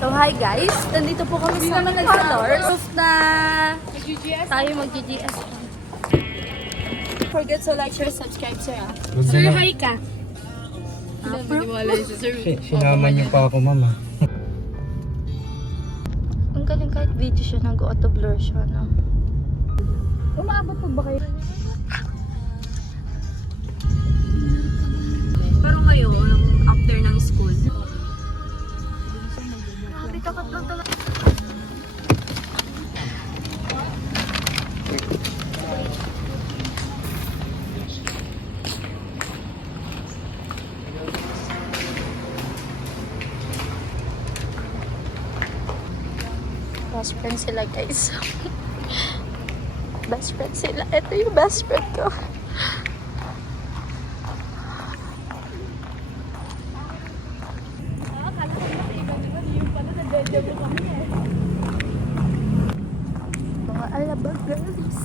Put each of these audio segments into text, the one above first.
So hi guys, nandito po kami sa colors na tayo mag-GGS. Forget to like, share, subscribe sir. Sir, hi ka. Sinama niyo pa ako, mama. Ang galing kahit video siya, nag-auto blur siya, no? Umaabot po ba kayo? Pero ngayon, after ng school. Takot lang talaga. Best friend sila guys. Best friend sila. Ito yung best friend ko. Mga alabang girls.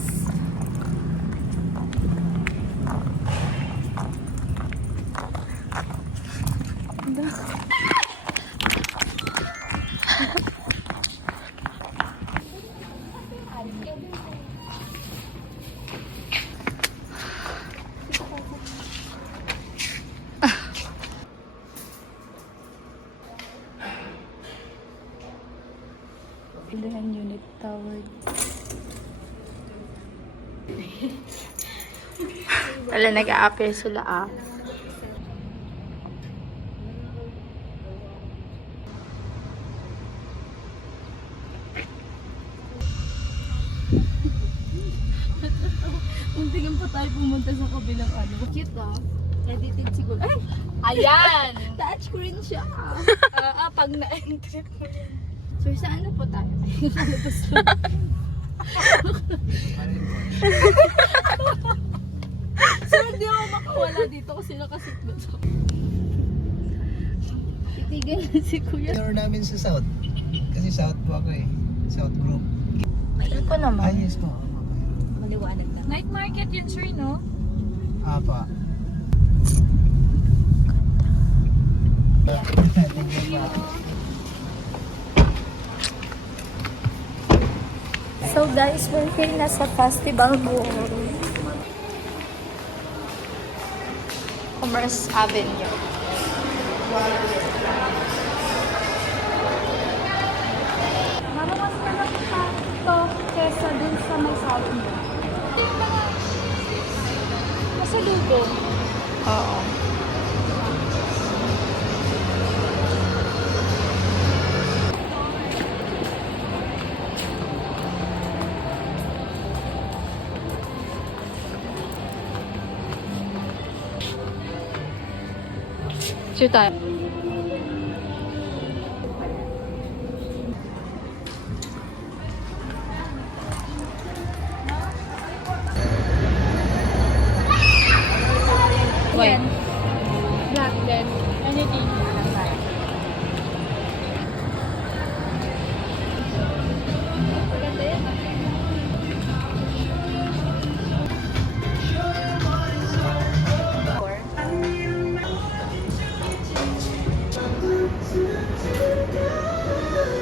Pilihan unit tower. Wala, nag-a-appear sila ah. Muntikan pa tayo pumunta sa kabilang ano. Cute ah. Edited siguro. Ay! Ayan! Touchscreen siya. Pag na-entry mo yan. Sir, saan na po tayo? Labas lang. Sir, hindi ako makawala dito kasi nakaseatbelt ako. Titigan na si Kuya. Tour namin sa South. Kasi South po ako eh. South Group. May ko naman. Yes po. Maliwanag na. Night market yun, sir, no? Apa. So guys, we're here na sa Festival Mall. Commerce Avenue. Mama, mas malaki pa ito kesa dun sa may sabi mo. Masalubong. Oo. Sure tayo. White. Black then. Anything.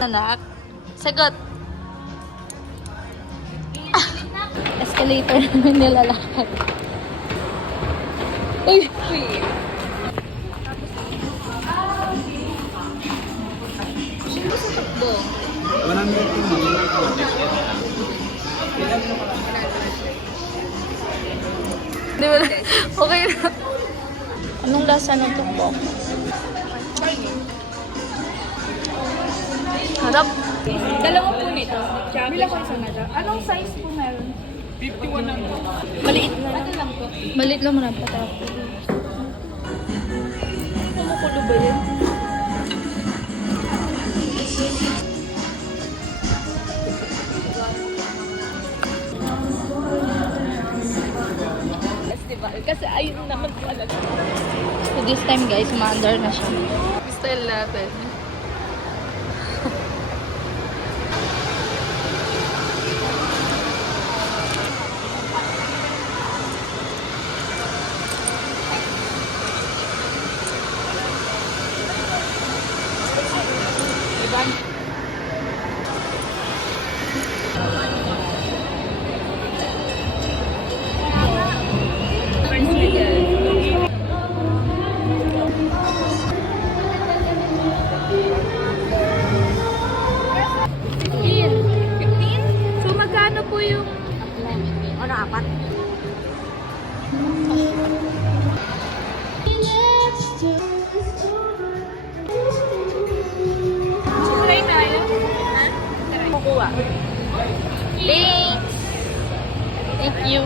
Anak, sagot. Escalator naman nilalakad. Uy! Sino sa takbo? Walang meeting mo. Di ba? Okay na. Anong lasa ng tukbo? Harap. Dalawa po nito. Bila ko isang nada. Anong size po meron? 51 lang. Maliit na. Ano lang po? Maliit lang marami patapos. Kumukulo ba yun? Festival. Kasi ayun naman pala. So this time guys, umaandar na siya. Style natin. Diba? apat. Try tayo. Kukuha. Thanks! Thank you.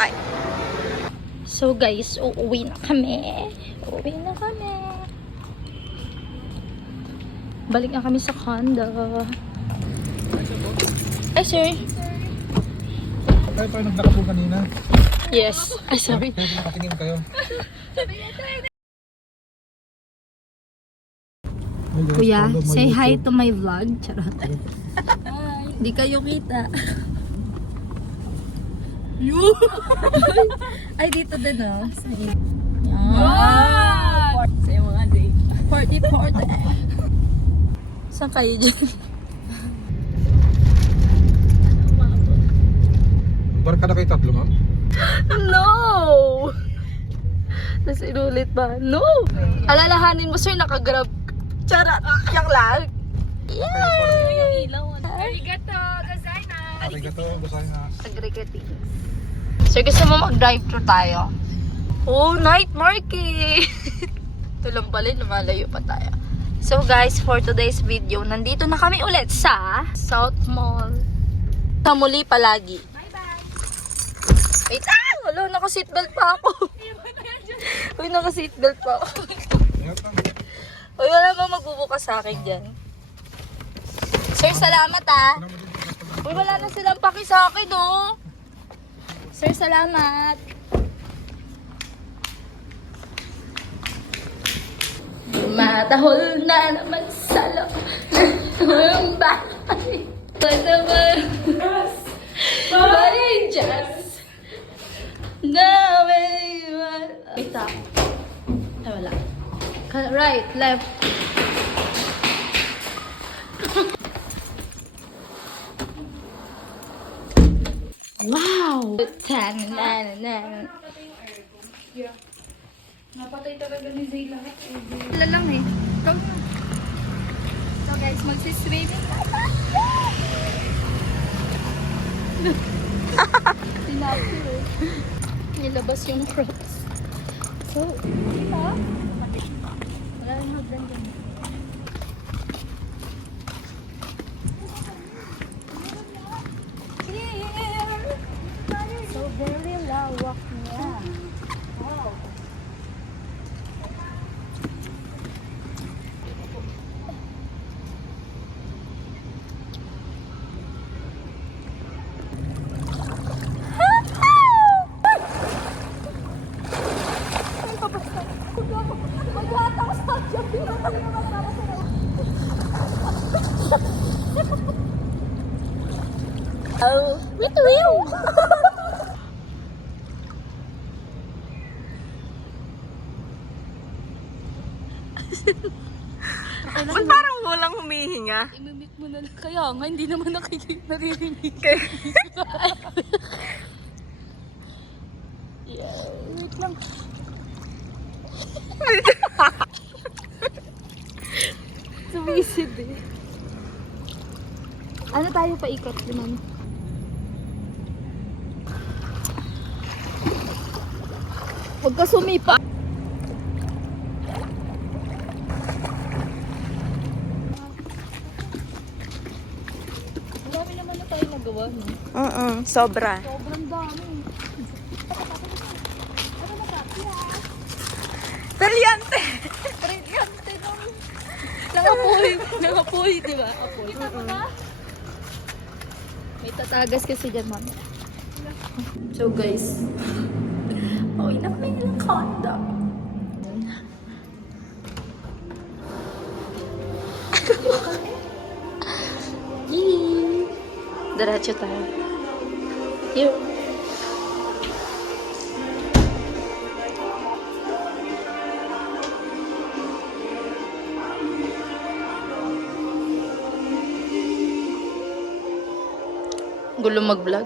Ay. So guys, uuwi na kami. Uuwi na kami. Balik na kami sa condo. Ay, sir. Tayo pa nagdakabo kanina. Yes. Ay, sorry. Pwede nakatingin kayo. Kuya, say hi to my vlog. Charot. Di kayo kita. Ay, dito din, oh. Wow! Sa yung mga day. Party. Saan kayo dyan? Barka na kayo tatlo, ma'am? No! Tapos inulit pa. No! Alalahanin mo, sir, nakagrab. Charot. Yang lang. Yung ilaw. Arigato, gozaimasu. Arigato, gozaimasu. Aggregating. Sir, gusto mo mag-drive-thru tayo? Oh, night market! Ito lang pala, lumalayo pa tayo. So guys, for today's video, nandito na kami ulit sa South Mall. Sa muli palagi. Bye-bye. Wait, wala, naka-seatbelt pa ako. Uy, naka-seatbelt pa ako. Uy, wala bang magbubukas sa akin dyan? Sir, salamat Uy, wala na silang paki sa akin, oh. Sir, salamat. Matahol na naman sa loob ng bahay. But I just know wait up. Ay, wala. Right, left. Wow! Tan-nan-nan. Napatay talaga ni Zay lahat. Wala lang eh. Ikaw na. So guys, magsiswimming na tayo. Sinabi eh. Nilabas yung crocs. So, diba? Wala nang hagdan dyan. So, very lawak niya. Wow. Oh, what the real? Ba't parang walang humihinga? Imimik mo na lang. Kaya nga, hindi naman naririnig. Yeah, wait lang. Sumisid eh. Ano tayo paikot, Liman? Huwag ka sumipa. Ang dami naman na tayo nagawa, no? Sobra. Sobrang dami. Brilyante! Brilyante nung nangapoy. Nangapoy, di ba? Apoy. Kita mo na? May tatagas kasi dyan, mami. So guys, pauwi na kami ng condo. Yee! Diretso tayo. Yo! Gulo mag-vlog.